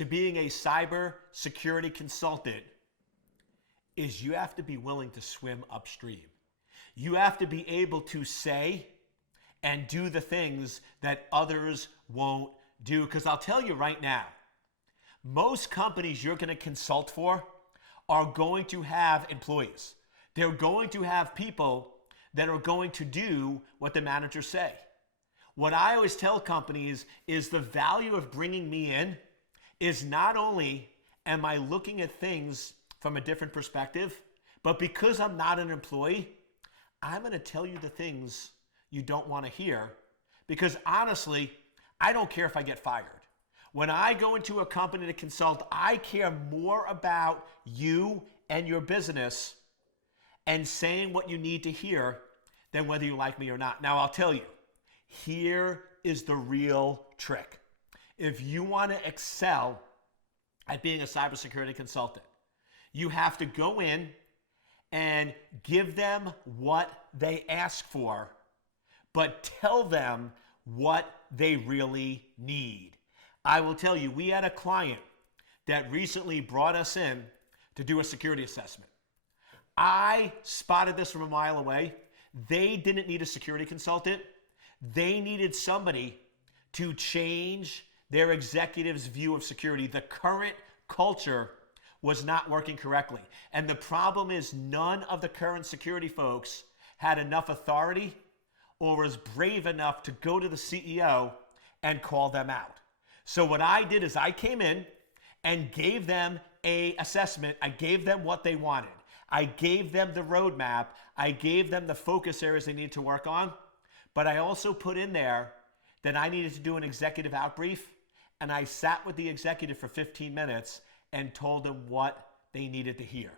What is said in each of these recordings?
to being a cybersecurity consultant is you have to be willing to swim upstream. You have to be able to say and do the things that others won't do. Because I'll tell you right now, most companies you're going to consult for are going to have employees. They're going to have people that are going to do what the managers say. What I always tell companies is the value of bringing me in is not only am I looking at things from a different perspective, but because I'm not an employee, I'm going to tell you the things you don't want to hear, because honestly, I don't care if I get fired. When I go into a company to consult, I care more about you and your business and saying what you need to hear than whether you like me or not. Now, I'll tell you, here is the real trick. If you want to excel at being a cybersecurity consultant, you have to go in and give them what they ask for, but tell them what they really need. I will tell you, we had a client that recently brought us in to do a security assessment. I spotted this from a mile away. They didn't need a security consultant. They needed somebody to change their executive's view of security. The current culture was not working correctly. And the problem is none of the current security folks had enough authority or was brave enough to go to the CEO and call them out. So what I did is I came in and gave them an assessment. I gave them what they wanted. I gave them the roadmap. I gave them the focus areas they need to work on. But I also put in there that I needed to do an executive outbrief. And I sat with the executive for 15 minutes and told them what they needed to hear.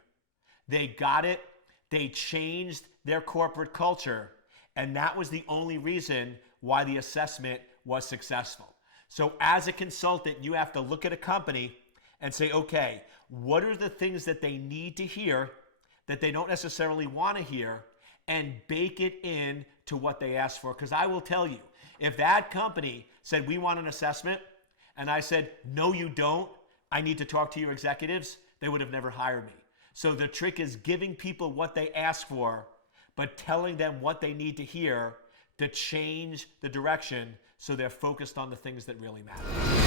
They got it. They changed their corporate culture. And that was the only reason why the assessment was successful. So as a consultant, you have to look at a company and say, okay, what are the things that they need to hear that they don't necessarily want to hear, and bake it in to what they ask for. Because I will tell you, if that company said, we want an assessment, and I said, no, you don't, I need to talk to your executives, they would have never hired me. So the trick is giving people what they ask for, but telling them what they need to hear to change the direction so they're focused on the things that really matter.